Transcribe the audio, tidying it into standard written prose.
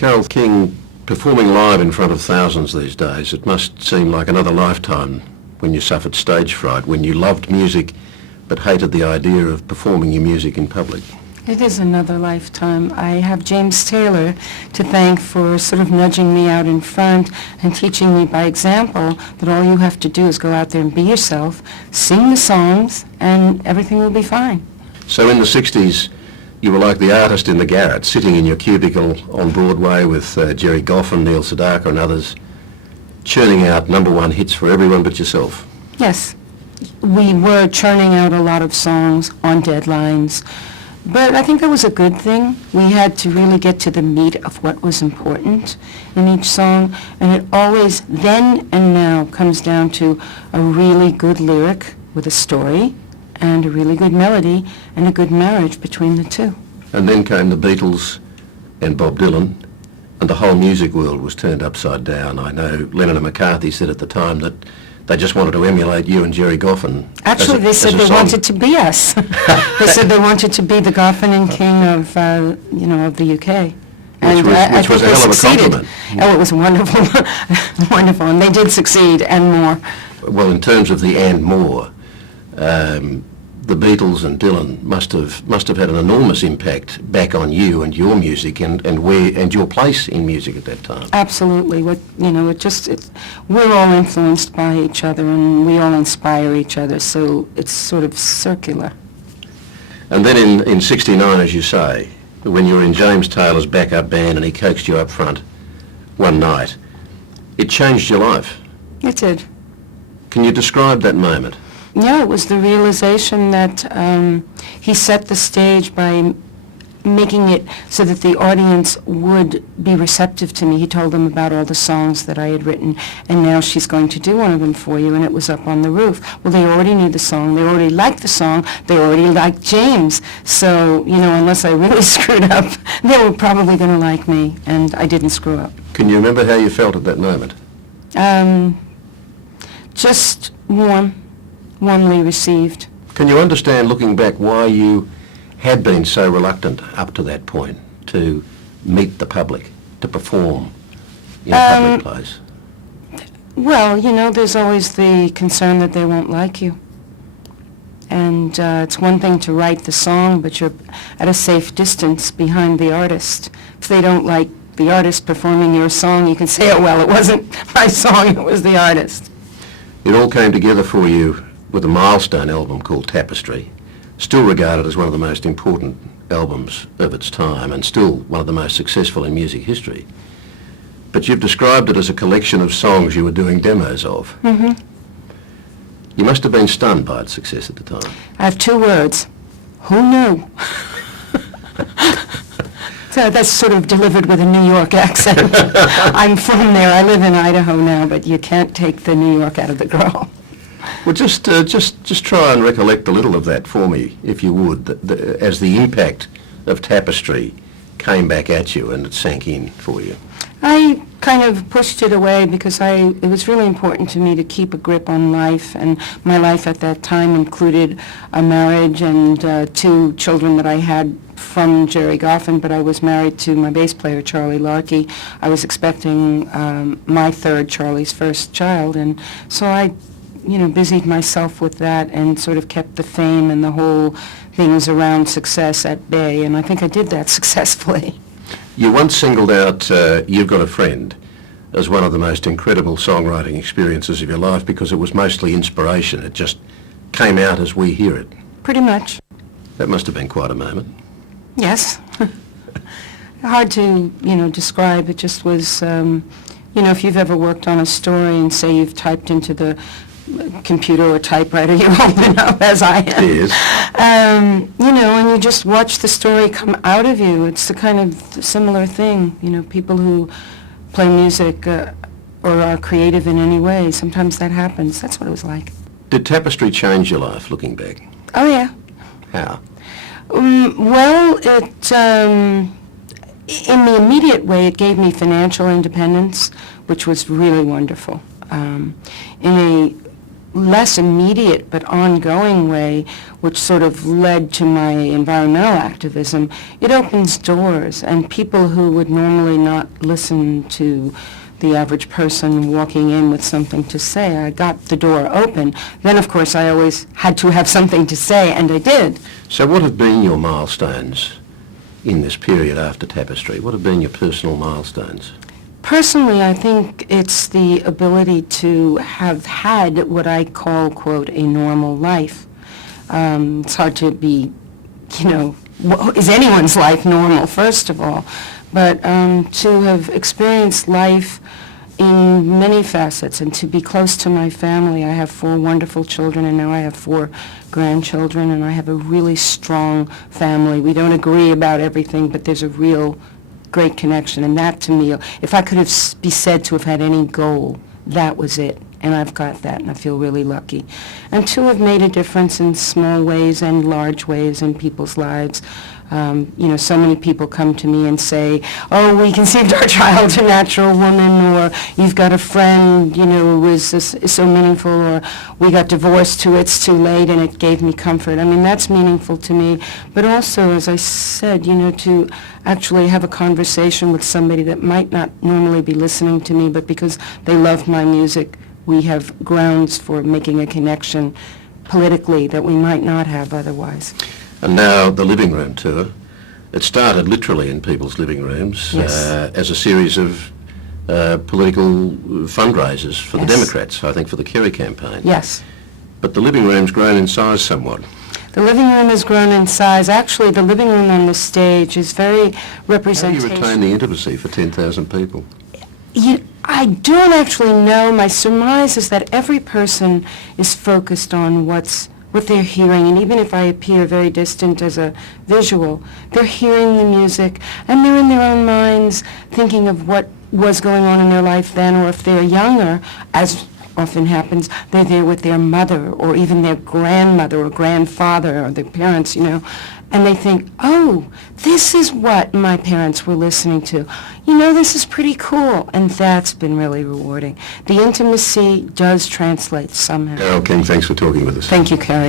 Carole King, performing live in front of thousands these days, it must seem like another lifetime when you suffered stage fright, when you loved music but hated the idea of performing your music in public. It is another lifetime. I have James Taylor to thank for sort of nudging me out in front and teaching me by example that all you have to do is go out there and be yourself, sing the songs, and everything will be fine. So in the 60s, you were like the artist in the garret, sitting in your cubicle on Broadway with Jerry Goffin, Neil Sedaka and others, churning out number one hits for everyone but yourself. Yes. We were churning out a lot of songs on deadlines, but I think that was a good thing. We had to really get to the meat of what was important in each song, and it always, then and now, comes down to a really good lyric with a story, and a really good melody, and a good marriage between the two. And then came the Beatles and Bob Dylan, and the whole music world was turned upside down. I know Lennon and McCarthy said at the time that they just wanted to emulate you and Jerry Goffin. Actually, they said they wanted to be us. They said they wanted to be the Goffin and King of, of the UK. Which was a hell of a compliment. Oh, it was wonderful, wonderful, and they did succeed, and more. Well, in terms of the and more, the Beatles and Dylan must have had an enormous impact back on you and your music and your place in music at that time. Absolutely. We're all influenced by each other and we all inspire each other, so it's sort of circular. And then in 69, as you say, when you were in James Taylor's backup band and he coaxed you up front one night, it changed your life. It did. Can you describe that moment? Yeah, it was the realization that he set the stage by making it so that the audience would be receptive to me. He told them about all the songs that I had written, and now she's going to do one of them for you, and it was up on the roof. Well, they already knew the song. They already liked the song. They already liked James. So, unless I really screwed up, they were probably going to like me, and I didn't screw up. Can you remember how you felt at that moment? Just warmly received. Can you understand, looking back, why you had been so reluctant up to that point to meet the public, to perform in a public place? Well, there's always the concern that they won't like you. And it's one thing to write the song, but you're at a safe distance behind the artist. If they don't like the artist performing your song, you can say, oh, well, it wasn't my song, it was the artist. It all came together for you with a milestone album called Tapestry, still regarded as one of the most important albums of its time and still one of the most successful in music history. But you've described it as a collection of songs you were doing demos of. Mm-hmm. You must have been stunned by its success at the time. I have two words. Who knew? So that's sort of delivered with a New York accent. I'm from there. I live in Idaho now, but you can't take the New York out of the girl. Well, just try and recollect a little of that for me, if you would, as the impact of Tapestry came back at you and it sank in for you. I kind of pushed it away because it was really important to me to keep a grip on life, and my life at that time included a marriage and 2 children that I had from Jerry Goffin, but I was married to my bass player, Charlie Larkey. I was expecting my third, Charlie's first child, and so I busied myself with that and sort of kept the fame and the whole things around success at bay, and I think I did that successfully. You once singled out You've Got a Friend as one of the most incredible songwriting experiences of your life because it was mostly inspiration. It just came out as we hear it. Pretty much. That must have been quite a moment. Yes. Hard to, describe. It just was, if you've ever worked on a story and say you've typed into the computer or typewriter, you're old enough as I am. Yes. And you just watch the story come out of you. It's the kind of similar thing, people who play music or are creative in any way. Sometimes that happens. That's what it was like. Did Tapestry change your life, looking back? Oh, yeah. How? Well, it, in the immediate way, it gave me financial independence, which was really wonderful. In a less immediate but ongoing way, which sort of led to my environmental activism, it opens doors, and people who would normally not listen to the average person walking in with something to say, I got the door open. Then, of course, I always had to have something to say, and I did. So what have been your milestones in this period after Tapestry? What have been your personal milestones? Personally, I think it's the ability to have had what I call, quote, a normal life. It's hard to be, is anyone's life normal, first of all? But to have experienced life in many facets and to be close to my family. I have 4 wonderful children, and now I have 4 grandchildren, and I have a really strong family. We don't agree about everything, but there's a real great connection, and that to me, if I could be said to have had any goal, that was it, and I've got that, and I feel really lucky. And to have made a difference in small ways and large ways in people's lives. So many people come to me and say, oh, we conceived our child a natural woman, or you've got a friend, who was so meaningful, or we got divorced too, it's too late, and it gave me comfort. I mean, that's meaningful to me. But also, as I said, to actually have a conversation with somebody that might not normally be listening to me, but because they love my music, we have grounds for making a connection politically that we might not have otherwise. And now the Living Room Tour. It started literally in people's living rooms. Yes. As a series of political fundraisers for the Yes. Democrats, I think for the Kerry campaign. Yes. But the living room's grown in size somewhat. The living room has grown in size. Actually, the living room on the stage is very How do representational. you retain the intimacy for 10,000 people? I don't actually know. My surmise is that every person is focused on what they're hearing, and even if I appear very distant as a visual, they're hearing the music, and they're in their own minds thinking of what was going on in their life then, or if they're younger, as often happens, they're there with their mother, or even their grandmother or grandfather, or their parents, and they think, oh, this is what my parents were listening to. This is pretty cool, and that's been really rewarding. The intimacy does translate somehow. Carole King, thanks for talking with us. Thank you, Carrie.